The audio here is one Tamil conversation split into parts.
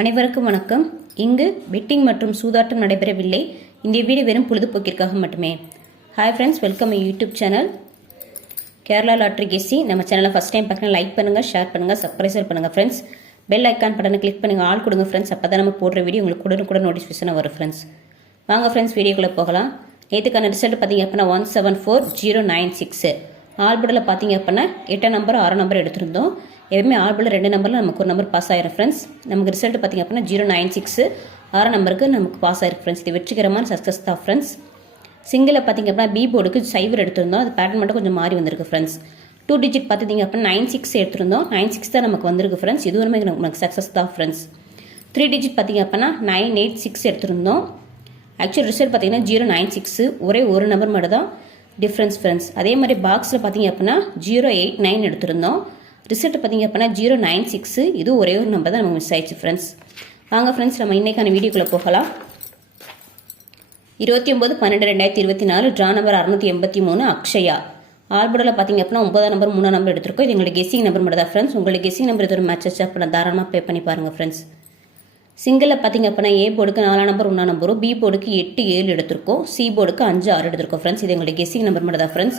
அனைவருக்கும் வணக்கம். இங்கு பெட்டிங் மற்றும் சூதாட்டம் நடைபெறவில்லை. இந்த வீடியோ வெறும் பொழுதுபோக்கிற்காக மட்டுமே. Hi friends, welcome my YouTube channel Kerala lottery கெஸ்ஸி. நம்ம சேனலை ஃபஸ்ட் டைம் பார்க்கணும், லைக் பண்ணுங்கள், ஷேர் பண்ணுங்கள், சப்ஸ்கிரைப் பண்ணுங்கள் ஃப்ரெண்ட்ஸ். பெல் ஐக்கான் பட்டனை கிளிக் பண்ணுங்கள், ஆள் கொடுங்க ஃப்ரெண்ட்ஸ். அப்போ தான் நம்ம போடுற வீடியோ உங்களுக்கு கூட நோட்டிஃபிகேஷனாக வரும் ஃப்ரெண்ட்ஸ். வாங்க ஃப்ரெண்ட்ஸ், வீடியோக்குள்ளே போகலாம். நேற்றுக்கான ரிசல்ட் பார்த்தீங்க அப்படின்னா 174096. ஆல்புடில் பார்த்தீங்க அப்படின்னா 8 நம்பர் 6 நம்பர் எடுத்திருந்தோம். எப்பவுமே ஆல்புடில் 2 நம்பரில் நமக்கு ஒரு நம்பர் பாஸ் ஆயிரும் ஃப்ரெண்ட்ஸ். நமக்கு ரிசல்ட் பார்த்தீங்க அப்படின்னா 096 6 நம்பருக்கு நமக்கு பாஸ் ஆயிருக்கு ஃப்ரெண்ட்ஸ். இது வெற்றிகரமான சக்ஸஸ் தான் ஃப்ரெண்ட்ஸ். சிங்கிளில் பார்த்தீங்க அப்படின்னா பி போர்டுக்கு சைவர் எடுத்திருந்தோம். அது பேட்டர்ன் மட்டும் கொஞ்சம் மாறி வந்திருக்கு ஃப்ரெண்ட்ஸ். 2 டிஜிட் பார்த்தீங்க அப்படின்னா 96 எடுத்திருந்தோம். 96 தான் நமக்கு வந்திருக்கு ஃப்ரெண்ட்ஸ். இதுவுமே நமக்கு சக்ஸஸ் தான் ஃப்ரெண்ட்ஸ். 3 டிஜிட் பார்த்தீங்க அப்படின்னா 986 எடுத்திருந்தோம். ஆக்சுவல் ரிசல்ட் பார்த்தீங்கன்னா 096, ஒரே ஒரு நம்பர் மட்டும் தான் டிஃப்ரென்ஸ் ஃப்ரெண்ட்ஸ். அதே மாதிரி பாக்ஸில் பார்த்தீங்க அப்படின்னா 089 எடுத்திருந்தோம். ரிசல்ட் பார்த்தீங்க அப்படின்னா 096, இது ஒரே ஒரு நம்பர் தான் நமக்கு மிஸ் ஆயிடுச்சு ஃப்ரெண்ட்ஸ். வாங்க ஃப்ரெண்ட்ஸ், நம்ம இன்னைக்கான வீடியோக்குள்ளே போகலாம். 29/12/2024 ட்ரா நம்பர் 683 அக்ஷயா. ஆல்புடில் பார்த்தீங்க அப்படின்னா 9 நம்பர் 3 நம்பர் எடுத்திருக்கோம். இது எங்களுடைய கெஸ்ஸிங் நம்பர் மட்டும் தான் ஃப்ரெண்ட்ஸ். உங்களுக்கு கெஸ்ஸிங் நம்பர் இது ஒரு மேட்ச் வச்சு அப்படின்னா தாராளமாக ப்ளே பண்ணி பாருங்கள் ஃப்ரெண்ட்ஸ். சிங்கிளில் பார்த்தீங்க அப்படின்னா ஏ போர்டுக்கு 4 நம்பர் 1 நம்பரும், பி போர்டுக்கு 8 7 எடுத்திருக்கோம், சி போர்டுக்கு 5 6 எடுத்திருக்கோம் ஃப்ரெண்ட்ஸ். இது எங்களுடைய கெஸ்ஸிங் நம்பர் மட்டும் தான் ஃப்ரெண்ட்ஸ்.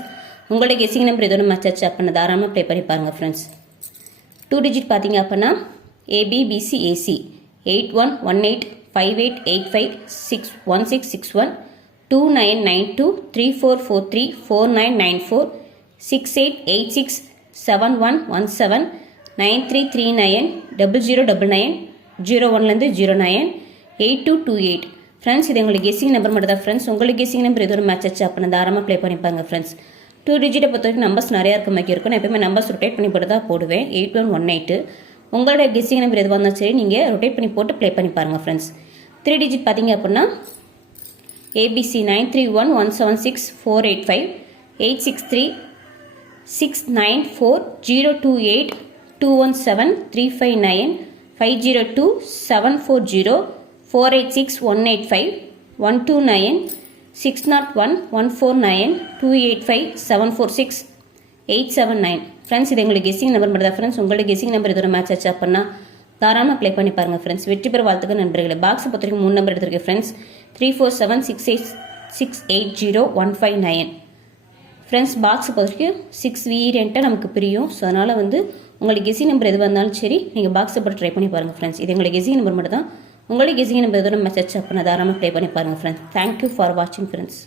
உங்களுடைய கெஸ்ஸிங் நம்பர் எதோ மேட்ச் ஆச்சு அப்படின்னா தாராளமாக ப்ளே பண்ணி பாருங்கள் ஃப்ரெண்ட்ஸ். 2 டிஜிட் பார்த்தீங்க அப்படின்னா ஏபிபிசி ஏசி 8118 5885 1661 2992 3443 4994 6886 7117 9339 0099 01 09 8228 ஃப்ரெண்ட்ஸ். இது எங்களுக்கு கெஸ்ஸிங் நம்பர் மட்டும் தான் ஃப்ரெண்ட்ஸ். உங்களுக்கு கெஸ்ஸிங் நம்பர் எது ஒரு மேட்ச் ஆச்சு அப்படின்னா தாராளமாக ப்ளே பண்ணிப்பாங்க ஃப்ரெண்ட்ஸ். 2 டிஜிட்டை பொறுத்த வரைக்கும் நம்பர்ஸ் நிறையா இருக்க மாதிரி இருக்கும். நான் எப்பவுமே நம்பர்ஸ் ரொட்டேட் பண்ணி போட்டு தான் போடுவேன். 8118 உங்களோட கெஸ்ஸிங் நம்பர் எதுவாக இருந்தாலும் சரி நீங்கள் ரொட்டேட் பண்ணி போட்டு ப்ளே பண்ணி பாருங்கள் ஃப்ரெண்ட்ஸ். 3 டிஜிட் பார்த்தீங்க அப்படின்னா ஏபிசி 931 176 485 863 694 028 217 359 502 740 486 185 129 601 149 285 746 879 ஃப்ரெண்ட்ஸ். இது எங்களுக்கு கெஸ்ஸிங் நம்பர் மட்டும் தான் ஃப்ரெண்ட்ஸ். உங்களோட கெஸ்ஸிங் நம்பர் இதோட மேட்ச் ஆச்சு அப்படின்னா தாராளமாக ப்ளே பண்ணி பாருங்கள் ஃப்ரெண்ட்ஸ். வெற்றி பெற வாழ்த்துக்கு நண்பர்களே. பாக்ஸ் பொறுத்த வரைக்கும் 3 நம்பர் எடுத்திருக்கேன் ஃப்ரெண்ட்ஸ். 34768680 ஃப்ரெண்ட்ஸ். பாக்ஸ் பொறுத்த வரைக்கும் 6 வேரியண்ட்டாக நமக்கு பிரியும். ஸோ அதனால் உங்களுக்கு கெஸ்ஸிங் நம்பர் எது வந்தாலும் சரி நீங்கள் பாக்ஸை போட்டு ட்ரை பண்ணி பாருங்கள் ஃப்ரெண்ட்ஸ். இது எங்களுக்கு கெஸ்ஸிங் நம்பர் மட்டும் தான். உங்களுக்கு கெஸ்ஸிங் நம்பர் எதோட மெசேஜ் அப்படின்னா தாராளமாக ப்ளே பண்ணி பாருங்கள் ஃப்ரெண்ட்ஸ். தேங்க்யூ ஃபார் வாட்சிங் ஃப்ரெண்ட்ஸ்.